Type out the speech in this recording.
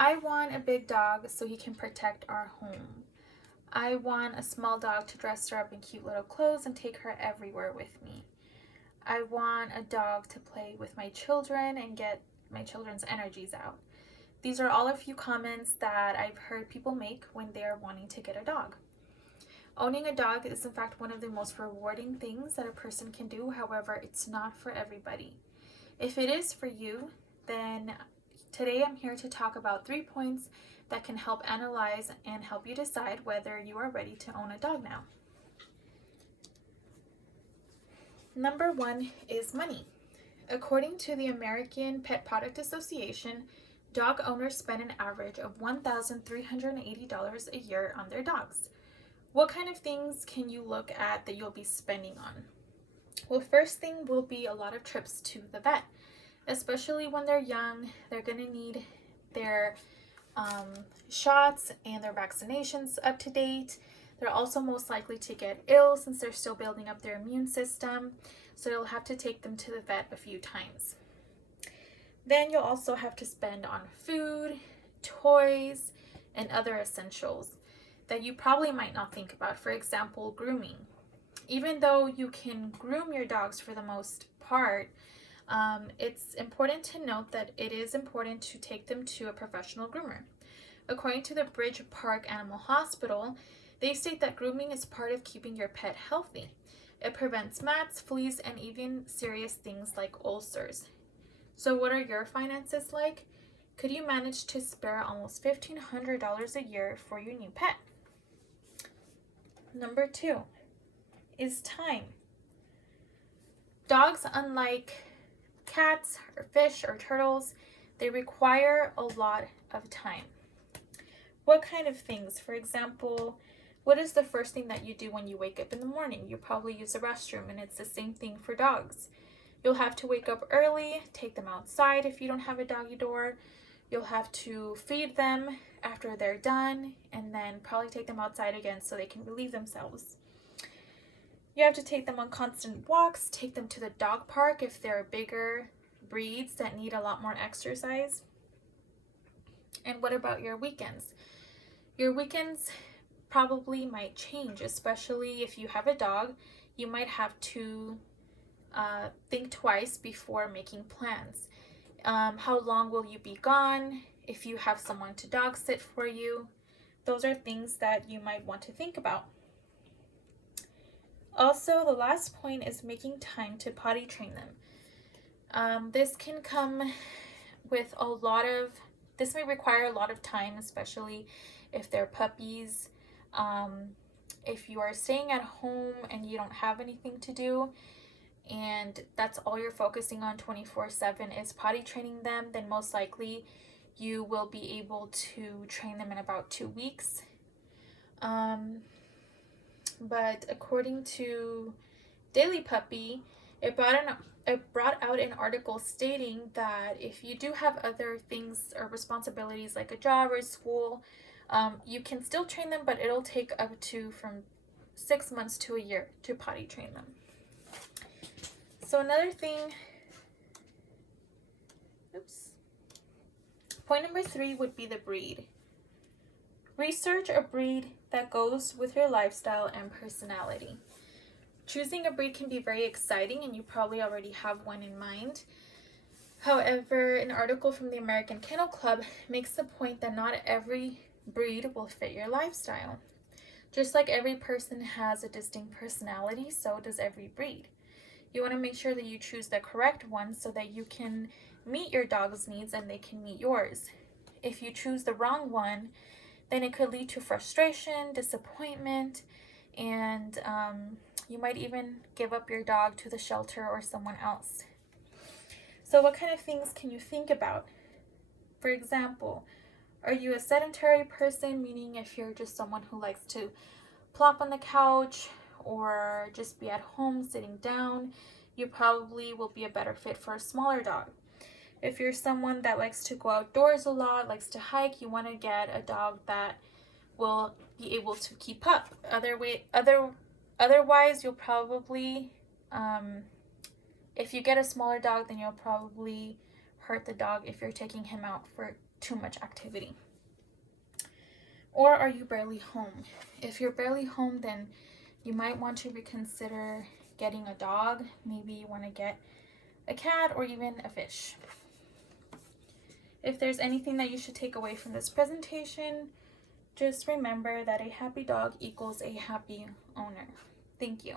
I want a big dog so he can protect our home. I want a small dog to dress her up in cute little clothes and take her everywhere with me. I want a dog to play with my children and get my children's energies out. These are all a few comments that I've heard people make when they are wanting to get a dog. Owning a dog is in fact one of the most rewarding things that a person can do. However, it's not for everybody. If it is for you, then today I'm here to talk about 3 points that can help analyze and help you decide whether you are ready to own a dog now. Number 1 is money. According to the American Pet Product Association, dog owners spend an average of $1,380 a year on their dogs. What kind of things can you look at that you'll be spending on? Well, first thing will be a lot of trips to the vet. Especially when they're young, they're going to need their shots and their vaccinations up to date. They're also most likely to get ill since they're still building up their immune system, so you'll have to take them to the vet a few times. Then you'll also have to spend on food, toys, and other essentials that you probably might not think about. For example, grooming. Even though you can groom your dogs for the most part, it's important to note that it is important to take them to a professional groomer. According to the Bridge Park Animal Hospital, they state that grooming is part of keeping your pet healthy. It prevents mats, fleas, and even serious things like ulcers. So what are your finances like? Could you manage to spare almost $1,500 a year for your new pet? Number 2 is time. Dogs, unlike cats or fish or turtles, they require a lot of time. What kind of things? For example, what is the first thing that you do when you wake up in the morning? You probably use the restroom, and it's the same thing for dogs. You'll have to wake up early, take them outside if you don't have a doggy door. You'll have to feed them after they're done, and then probably take them outside again so they can relieve themselves. You have to take them on constant walks, take them to the dog park if they're bigger breeds that need a lot more exercise. And what about your weekends? Your weekends probably might change, especially if you have a dog. You might have to think twice before making plans. How long will you be gone? If you have someone to dog sit for you, those are things that you might want to think about. Also, the last point is making time to potty train them. This can come with this may require a lot of time, especially if they're puppies. If you are staying at home and you don't have anything to do, and that's all you're focusing on 24/7 is potty training them, then most likely you will be able to train them in about 2 weeks. But according to Daily Puppy, it brought out an article stating that if you do have other things or responsibilities like a job or school, you can still train them, but it'll take up to from 6 months to a year to potty train them. So another thing, point number 3 would be the breed. Research a breed that goes with your lifestyle and personality. Choosing a breed can be very exciting, and you probably already have one in mind. However, an article from the American Kennel Club makes the point that not every breed will fit your lifestyle. Just like every person has a distinct personality, so does every breed. You want to make sure that you choose the correct one so that you can meet your dog's needs and they can meet yours. If you choose the wrong one, then it could lead to frustration, disappointment, and you might even give up your dog to the shelter or someone else. So what kind of things can you think about? For example, are you a sedentary person, meaning if you're just someone who likes to plop on the couch or just be at home sitting down, you probably will be a better fit for a smaller dog. If you're someone that likes to go outdoors a lot, likes to hike, you want to get a dog that will be able to keep up. Otherwise, you'll probably, if you get a smaller dog, then you'll probably hurt the dog if you're taking him out for too much activity? Or are you barely home? If you're barely home, then you might want to reconsider getting a dog. Maybe you want to get a cat or even a fish. If there's anything that you should take away from this presentation, just remember that a happy dog equals a happy owner. Thank you.